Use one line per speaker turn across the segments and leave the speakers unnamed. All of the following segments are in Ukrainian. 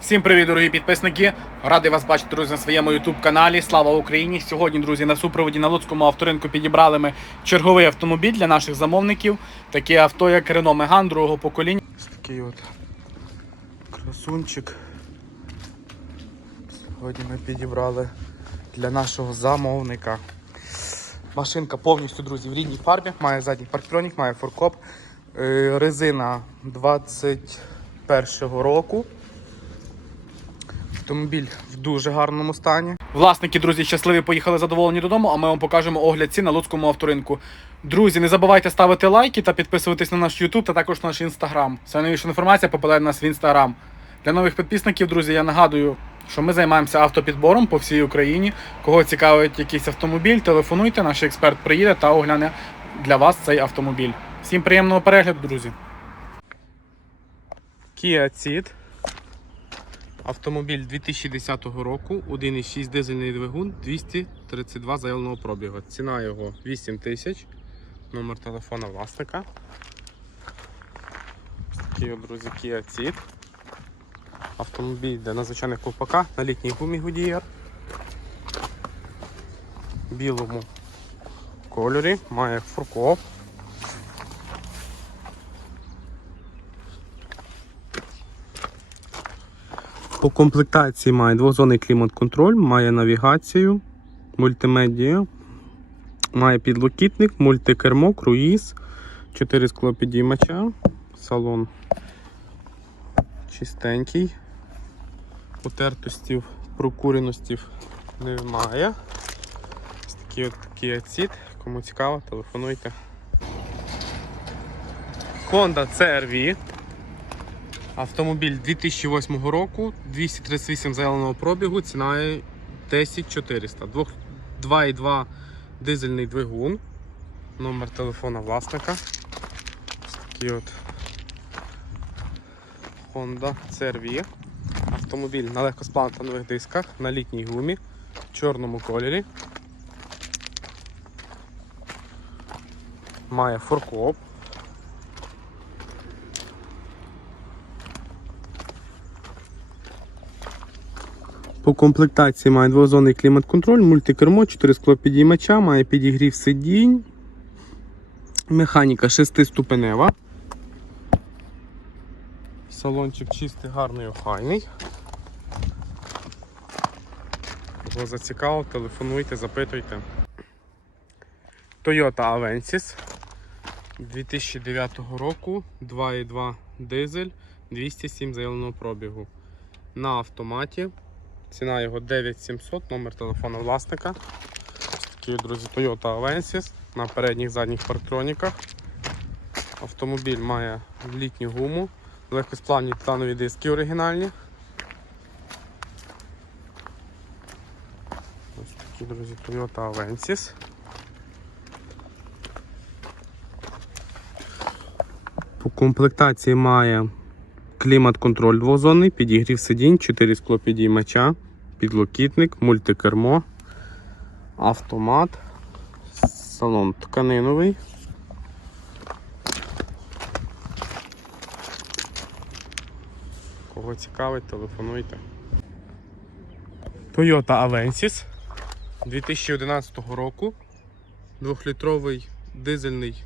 Всім привіт, дорогі підписники! Радий вас бачити, друзі, на своєму youtube каналі. Слава Україні! Сьогодні, друзі, на супроводі на Луцькому авторинку підібрали ми черговий автомобіль для наших замовників. Таке авто, як Renault Megane другого покоління. Ось такий от красунчик. Сьогодні ми підібрали для нашого замовника. Машинка повністю, друзі, в рідній фарбі. Має задній парктронік, має форкоп. Е, Резина 21 року. Автомобіль в дуже гарному стані. Власники, друзі, щасливі поїхали задоволені додому, а ми вам покажемо огляд цін на Луцькому авторинку. Друзі, не забувайте ставити лайки та підписуватись на наш YouTube та також наш Instagram. Вся новіша інформація попадає до нас в Instagram. Для нових підписників, друзі, я нагадую, що ми займаємося автопідбором по всій Україні. Кого цікавить якийсь автомобіль, телефонуйте, наш експерт приїде та огляне для вас цей автомобіль. Всім приємного перегляду, друзі. Kia Ceed. Автомобіль 2010 року, 1,6 дизельний двигун, 232 заявленого пробігу. Ціна його 8 тисяч. Номер телефона власника. Ось Такий, друзі, Kia Ceed. Автомобіль йде на ковпаках, на літній гумі Goodyear. Білому кольорі, має фуркоп. По комплектації має двозонний клімат-контроль, має навігацію, мультимедію, має підлокітник, мультикермо, круїз, 4 склопідіймача, салон чистенький, утертостів, прокуреностів немає. Ось такий от такий ацід. Кому цікаво, телефонуйте. Honda CR-V. Автомобіль 2008 року, 238 заявленого пробігу, ціна 10400. 2,2 дизельний двигун. Номер телефона власника. Ось такий от Honda CR-V. Автомобіль на легкосплантанових дисках, на літній гумі, в чорному кольорі. Має форкоп. По комплектації має двозонний клімат-контроль, мультикермо, 4 склопідіймача, має підігрів сидінь, механіка 6-ступенева. Салончик чистий, гарний, охайний. Кого зацікавив, телефонуйте, запитуйте. Toyota Avensis 2009 року, 2,2 дизель, 207 заявленого пробігу. На автоматі. Ціна його 9700, номер телефону власника. Такий, друзі, Toyota Avensis на передніх задніх парктроніках. Автомобіль має літню гуму, легкосплавні титанові диски оригінальні. Ось такі, друзі, Toyota Avensis. По комплектації має Клімат-контроль двозонний, підігрів сидінь, 4 склопідіймача, підлокітник, мультикермо, автомат, салон тканиновий. Кого цікавить, телефонуйте. Toyota Avensis 2011 року. Двохлітровий дизельний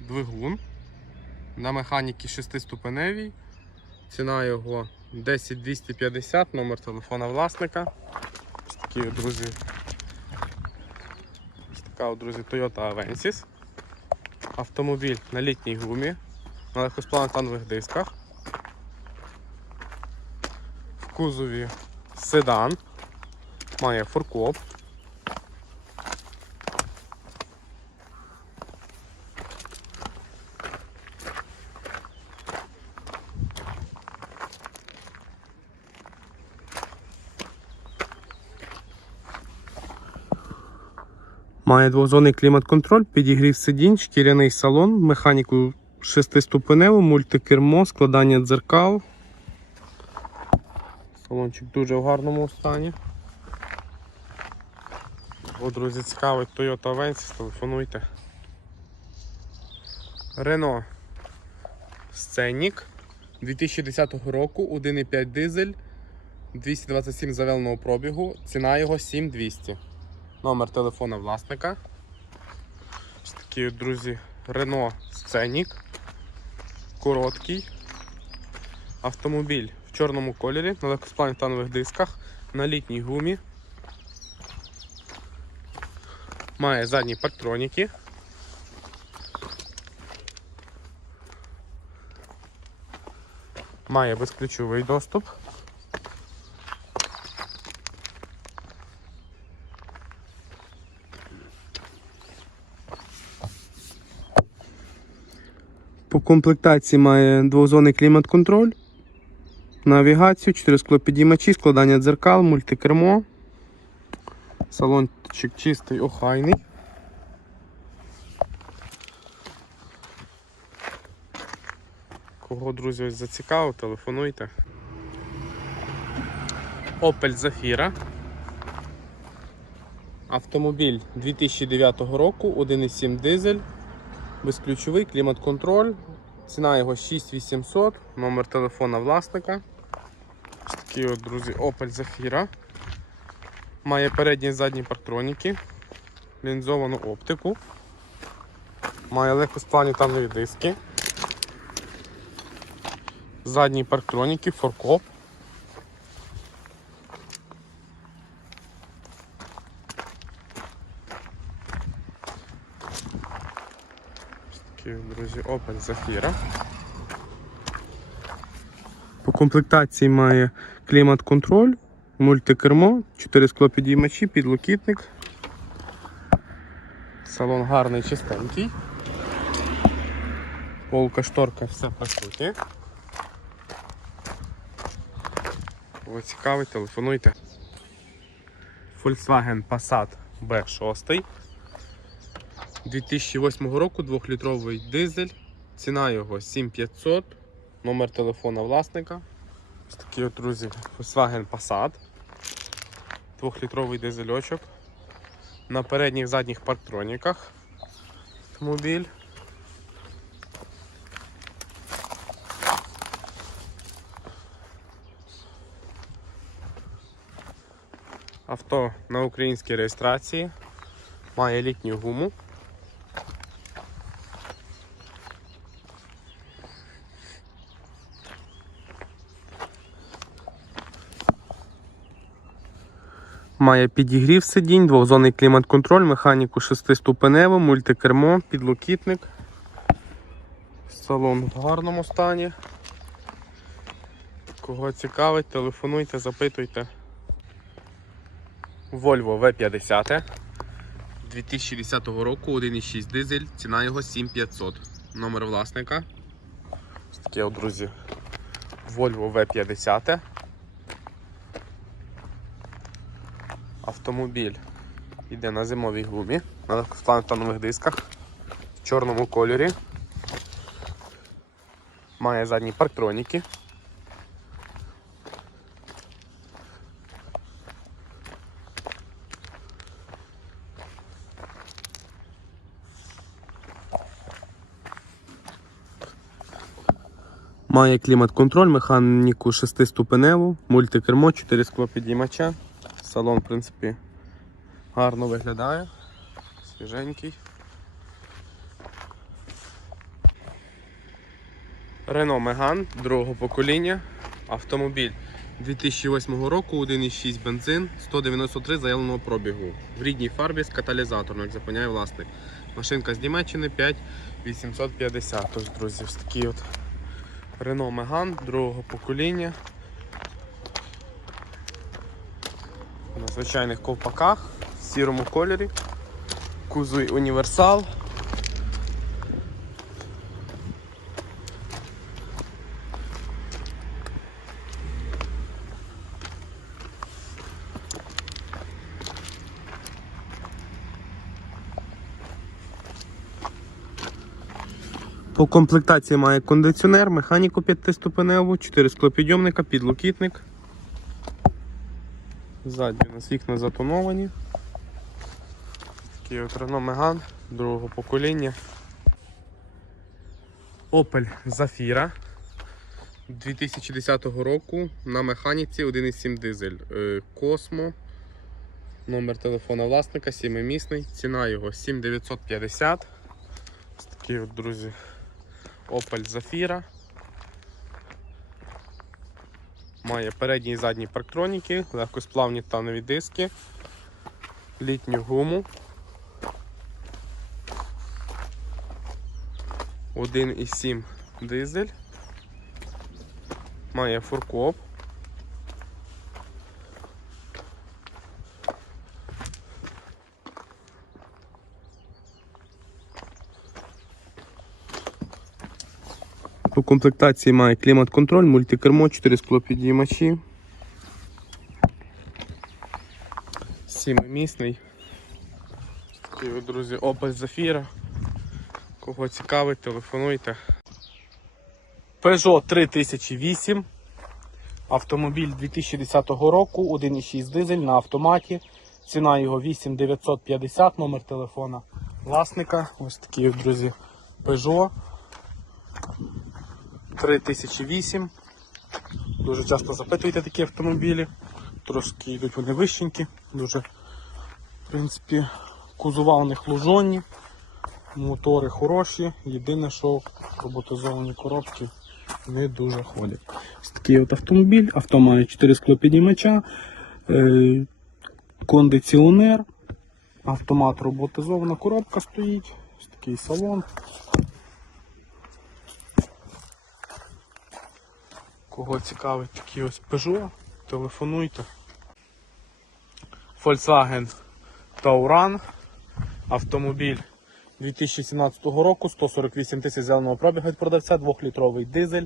двигун на механіки 6-ступеневій. Ціна його 10250, номер телефона власника. Ось такі, друзі. Ось така, друзі, Toyota Avensis. Автомобіль на літній гумі, на легкоспланетанових дисках. В кузові седан, має фуркоп. Має двозонний клімат-контроль, підігрів сидінь, шкіряний салон, механіку 6-ступеневу, мультикермо, складання дзеркал. Салончик дуже в гарному стані. О, друзі, цікавить Toyota Avensis, телефонуйте. Renault Scenic 2010 року, 1,5 дизель, 227 завеленого пробігу, ціна його 7200. Номер телефона власника. Ось такий, друзі, Renault Scenic. Короткий. Автомобіль в чорному кольорі, на легкосплавних дисках, на літній гумі. Має задні парктроніки. Має безключовий доступ. По комплектації має двозонний клімат-контроль, навігацію, 4 склопідіймачі, складання дзеркал, мультикермо. Салончик чистий, охайний. Кого, друзі, ось зацікавив, телефонуйте. Opel Zafira. Автомобіль 2009 року, 1,7 дизель, безключовий клімат-контроль. Ціна його 6800, номер телефона власника. Ось такий от, друзі, Opel Zafira. Має передні і задні парктроніки, лінзовану оптику. Має легкосплавні танові диски. Задні парктроніки, форкоп. Ось Такі, друзі, Opel Zafira. По комплектації має клімат-контроль, мультикермо, 4 склопідіймачі, підлокітник. Салон гарний, чистенький. Полка, шторка, все присутнє. Кого цікавить, телефонуйте. Volkswagen Passat B6. 2008 року 2-літровий дизель. Ціна його 7500. Номер телефона власника. Ось такий от, друзі, Volkswagen Passat. 2-літровий дизельочок. На передніх задніх парктроніках. Автомобіль. Авто на українській реєстрації. Має літню гуму. Має підігрів сидінь, двохзонний клімат-контроль, механіку шестиступеневу, мультикермо, підлокітник. Салон в гарному стані. Кого цікавить, телефонуйте, запитуйте. Volvo V50 2010 року 1,6 дизель, ціна його 7500. Номер власника. Ось таке, друзі. Volvo V50. Автомобіль йде на зимовій гумі, на легкосплавних дисках в чорному кольорі. Має задні парктроніки. Має клімат-контроль, механіку 6-ступеневу, мультикермо, 4 склопідіймача. Салон, в принципі, гарно виглядає, свіженький. Renault Megane другого покоління. Автомобіль 2008 року, 1,6 бензин, 193 заявленого пробігу. В рідній фарбі з каталізатором, як запевняє власник. Машинка з Німеччини 5850. Тож, друзі, ось такий от Renault Megane другого покоління. На звичайних ковпаках в сірому кольорі. Кузуй універсал. По комплектації має кондиціонер, механіку 5-ступеневу, 4 склопідйомника, підлокітник.
Ззаді у нас вікна затоновані. Такий от Renault Megane другого покоління. Opel Zafira 2010 року на механіці 1,7 дизель. Е, Космо. Номер телефона власника, 7-місний. Ціна його 7950. Ось такий от, друзі, Opel Zafira. Має передні і задні парктроніки, легкосплавні танові диски, літню гуму. 1,7 дизель. Має фуркоп. Комплектації має клімат-контроль, мультикермо, 4 склопідіймачі. Сімимісний. Такий друзі, Opel Zafira. Кого цікавить, телефонуйте.
Peugeot 3008. Автомобіль 2010 року, 1,6 дизель на автоматі. Ціна його 8950, номер телефона власника. Ось такий, друзі, Peugeot 3008. Дуже часто запитуєте такі автомобілі. Трошки йдуть вони вищенькі, дуже, в принципі, кузова у них лужонні, мотори хороші. Єдине, що роботизовані коробки не дуже ходять. Такий от автомобіль. Авто має 4 склопідіймача, е, кондиціонер, автомат роботизована коробка стоїть. Ось такий салон. Кого цікавить такий ось Peugeot, телефонуйте. Volkswagen Tauran. Автомобіль 2017 року, 148 тисяч зеленого пробігу від продавця, 2-літровий дизель.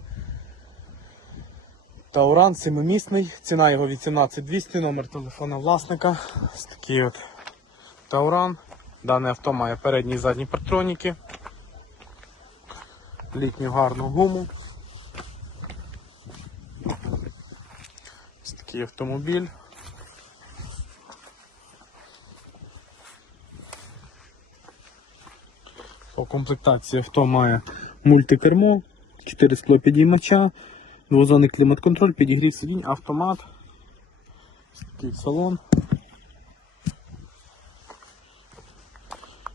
Тауран 7-місний, ціна його 18200, номер телефона власника. Ось такий от Тауран. Дане авто має передні і задні партроніки. Літню гарну гуму. Такий автомобіль. По комплектації авто має мультикермо, 4 склопідіймача, двозонний клімат-контроль, підігрів сидінь, автомат. Такий салон.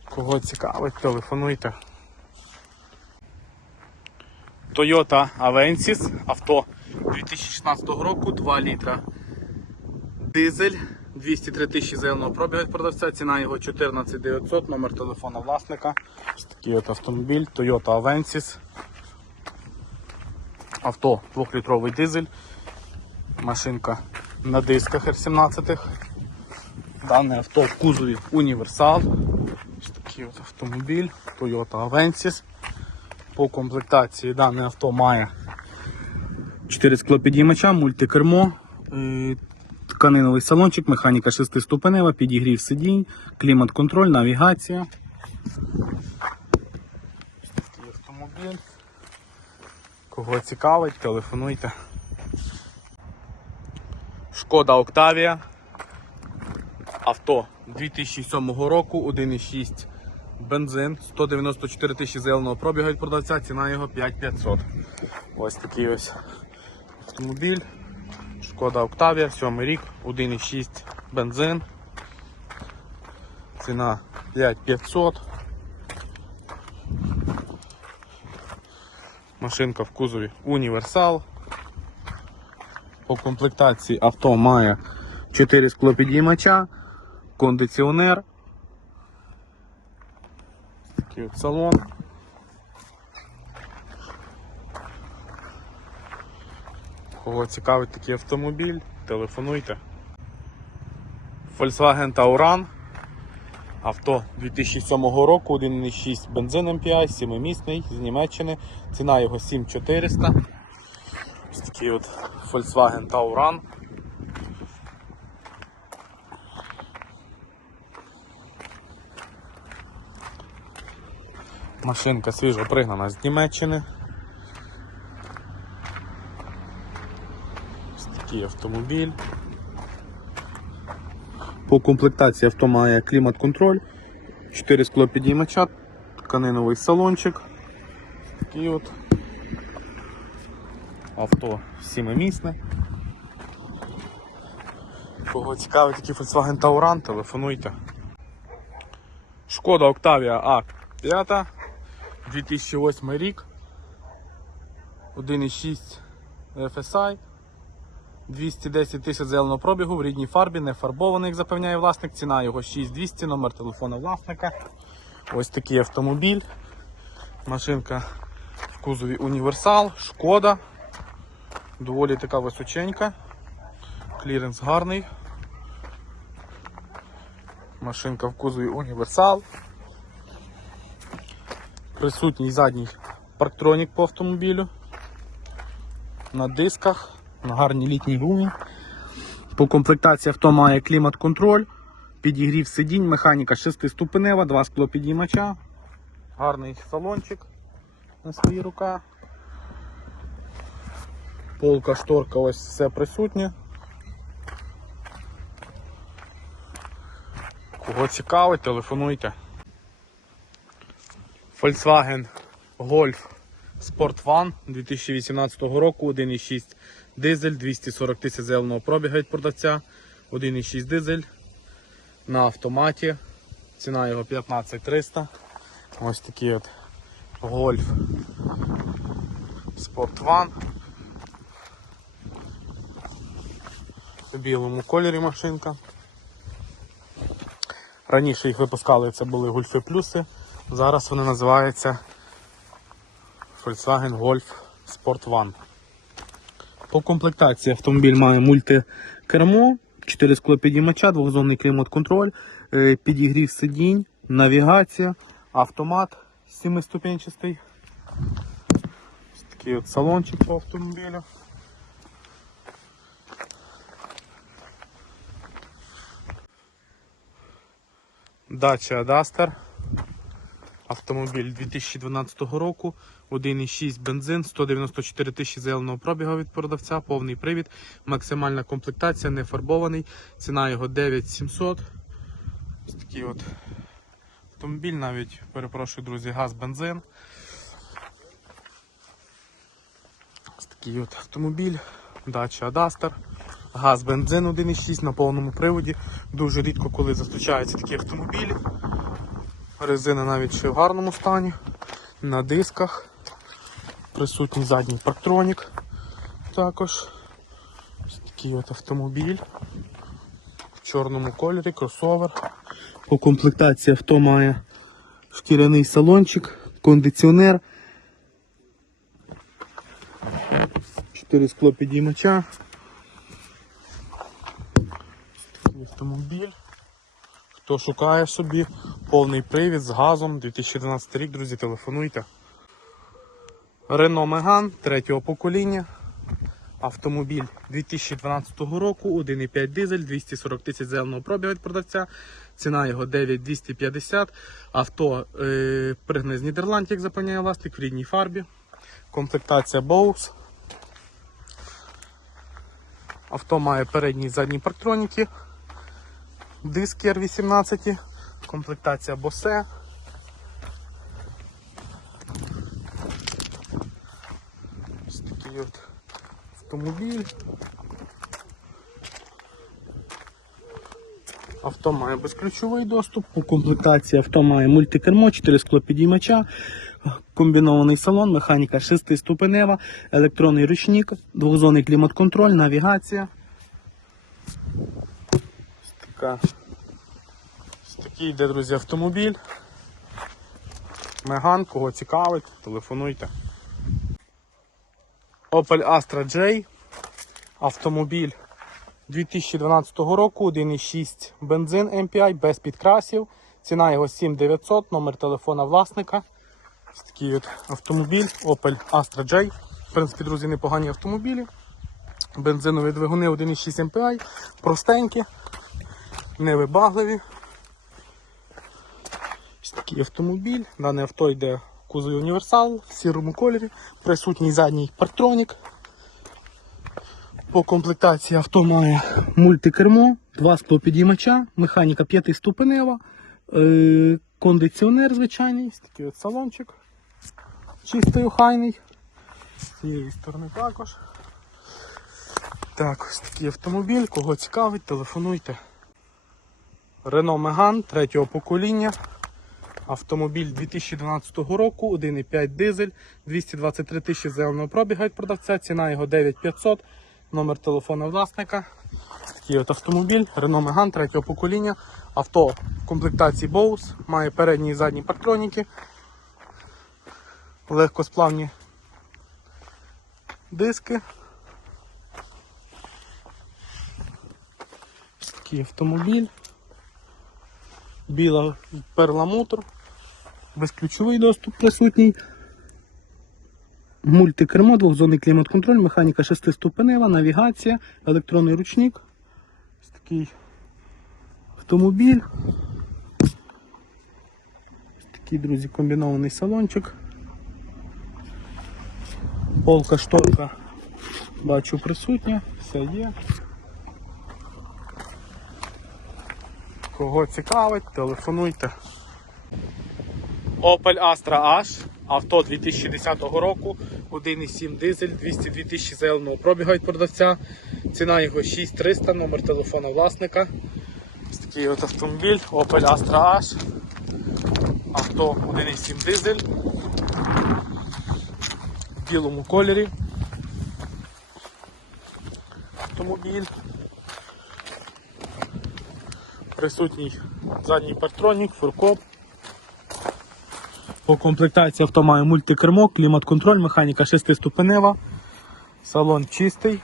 Кого цікавить, телефонуйте. Toyota Avensis, авто 2016 року, 2 літра. Дизель, 203 тисячі заявного пробігу від продавця, ціна його 14 900, номер телефона власника. Ось такий от автомобіль Toyota Avensis. Авто 2-літровий дизель. Машинка на дисках R17. Дане авто в кузові універсал. Ось такий от автомобіль Toyota Avensis. По комплектації дане авто має 4 склопідіймача, мультикермо, е, тканиновий салончик, механіка 6-ступенева, підігрів сидінь, клімат-контроль, навігація. Кого цікавить, телефонуйте. Шкода Октавія. Авто 2007 року, 1,6 бензин, 194 тисячі заявленого пробігу від продавця, ціна його 5500. Ось такий ось автомобіль. Шкода Октавія, 7 рік, 1,6 бензин. Ціна 5500. Машинка в кузові універсал. По комплектації авто має 4 склопідіймача, кондиціонер. Такий от салон. Кого цікавить такий автомобіль, телефонуйте. Volkswagen Tauran. Авто 2007 року, 1,6 бензин MPI, 7-місний з Німеччини. Ціна його 7400. Ось такий от Volkswagen Tauran. Машинка свіжо пригнана з Німеччини. Ось такий автомобіль. По комплектації авто має клімат-контроль, 4 склопідіймача, тканиновий салончик. Такий от авто сімимісне. Кого цікавить такий Volkswagen Tauran, телефонуйте. Шкода Octavia А 5 2008 рік. 1,6 FSI. 210 тисяч зеленого пробігу в рідній фарбі, не фарбований, як запевняє власник. Ціна його 6200, номер телефона власника. Ось такий автомобіль. Машинка в кузові універсал, шкода. Доволі така височенька. Кліренс гарний. Машинка в кузові універсал. Присутній задній парктронік по автомобілю. На дисках, на гарній літній гумі. По комплектації авто має клімат-контроль, підігрів сидінь, механіка 6-ступенева, два склопідіймача. Гарний салончик на свої рука. Полка, шторка, ось все присутнє. Кого цікавить, телефонуйте. Volkswagen Golf Sport One 2018 року, 1,6 дизель, 240 тисяч зеленого пробіга від продавця, 1,6 дизель на автоматі. Ціна його 15300. Ось такий от Golf Sport One. В білому кольорі машинка. Раніше їх випускали, це були Гольфи Плюси. Зараз вони називаються Volkswagen Golf Sport One. По комплектації автомобіль має мультикермо, 4 склопідіймача, двохзонний клімат-контроль, е, підігрів сидінь, навігація, автомат 7-ступенчастий. Ось такий от салончик по автомобілю. Dacia Duster. Автомобіль 2012 року, 1,6 бензин, 194 тисячі зеленого пробігу від продавця, повний привід, максимальна комплектація, не фарбований, ціна його 9700. Ось такий от автомобіль, навіть перепрошую, друзі, газ, бензин. Ось такий от автомобіль, Dacia Duster. Газ, бензин 1,6 на повному приводі. Дуже рідко, коли зустрічаються такі автомобілі. Резина навіть ще в гарному стані. На дисках. Присутній задній парктронік. Також. Ось такий от автомобіль. В чорному кольорі, кросовер. По комплектації авто має шкіряний салончик, кондиціонер. 4 скло підіймача. Ось такий автомобіль. Хто шукає собі повний привід з газом 2012 рік, друзі, телефонуйте. Renault Megane третього покоління. Автомобіль 2012 року, 1,5 дизель, 240 тисяч зеленого пробігу від продавця. Ціна його 9250. Авто е, пригне з Нідерландів, як запевняє власник, в рідній фарбі. Комплектація Bose. Авто має передні і задні парктроніки. Диски R18, комплектація Bose. Ось такий от автомобіль. Авто має безключовий доступ. У комплектації авто має мультикермо, 4 склопідіймача, комбінований салон, механіка 6-ступенева, електронний ручник, двохзонний клімат-контроль, навігація. Така. Ось такий йде, друзі, автомобіль. Меган, кого цікавить, телефонуйте. Opel Astra J. Автомобіль 2012 року, 1,6 бензин MPI без підкрасів. Ціна його 7900, номер телефона власника. Ось такий от автомобіль Opel Astra J. В принципі, друзі, непогані автомобілі. Бензинові двигуни 1,6 MPI, простенькі, невибагливі. Ось такий автомобіль. Дане авто йде в кузові універсал в сірому кольорі, присутній задній парктронік. По комплектації авто має мультикермо, два склопідіймача, механіка п'ятиступенева, е, кондиціонер звичайний, ось такий от салончик. Чистий охайний. З цієї сторони також. Так, ось такий автомобіль. Кого цікавить, телефонуйте. Renault Megane третього покоління. Автомобіль 2012 року, 1,5 дизель, 223 тисячі заявленого пробіга від продавця, ціна його 9500, номер телефону власника. Такий от автомобіль, Renault Megane третього покоління. Авто в комплектації Bose, має передні і задні партроніки, легкосплавні диски. Такий автомобіль. Біла перламутр. Безключовий доступ присутній. Мультикермо, двохзонний клімат-контроль, механіка шестиступенева, навігація, електронний ручник. Ось такий автомобіль. Ось такий, друзі, комбінований салончик. Полка шторка бачу присутня, все є. Кого цікавить, телефонуйте. Opel Astra H, авто 2010 року, 1,7 дизель, 202 тисячі заявленого пробігу від продавця. Ціна його 6300, номер телефону власника. Ось такий от автомобіль Opel Astra H. Авто 1,7 дизель. В білому кольорі. Автомобіль. Присутній задній партронік, фуркоп. По комплектації авто має мультикермо, клімат-контроль, механіка 6-ступенева, салон чистий.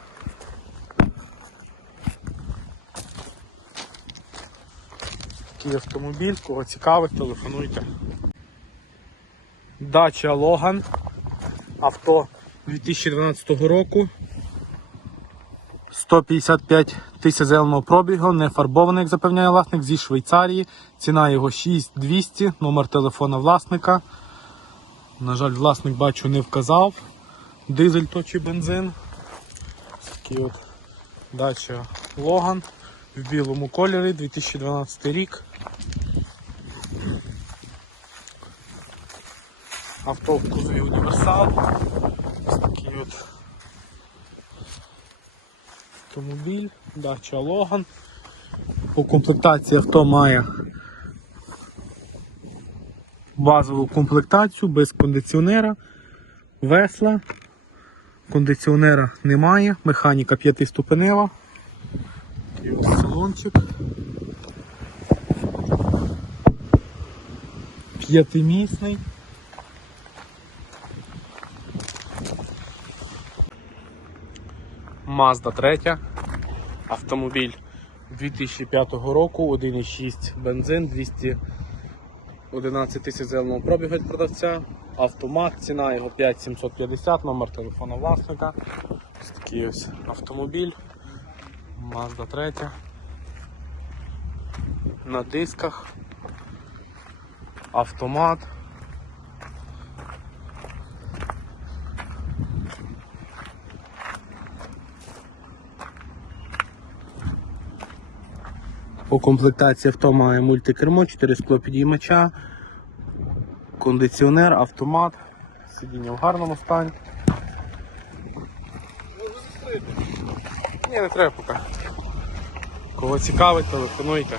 Такий автомобіль, кого цікавить, телефонуйте. Дача Логан. Авто 2012 року. 155 тисяч зеленого пробігу, не фарбований, як запевняє власник, зі Швейцарії. Ціна його 6200, номер телефона власника. На жаль, власник бачу не вказав. Дизель то чи бензин. Такий от дача Логан в білому кольорі 2012 рік. Авто в універсал. Ось такий от автомобіль, дача Логан. По комплектації авто має базову комплектацію без кондиціонера, весла. Кондиціонера немає, механіка п'ятиступенева. Такий ось салончик. П'ятимісний. Mazda 3. Автомобіль 2005 року, 1,6 бензин, 211 тисяч зеленого пробігу від продавця. Автомат, ціна його 5750, номер телефону власника. Ось такий ось автомобіль. Mazda 3. На дисках. Автомат. По комплектації авто має мультикермо, 4 склопідіймача, кондиціонер, автомат, сидіння в гарному стані. Ні, не треба поки. Кого цікавить, телефонуйте.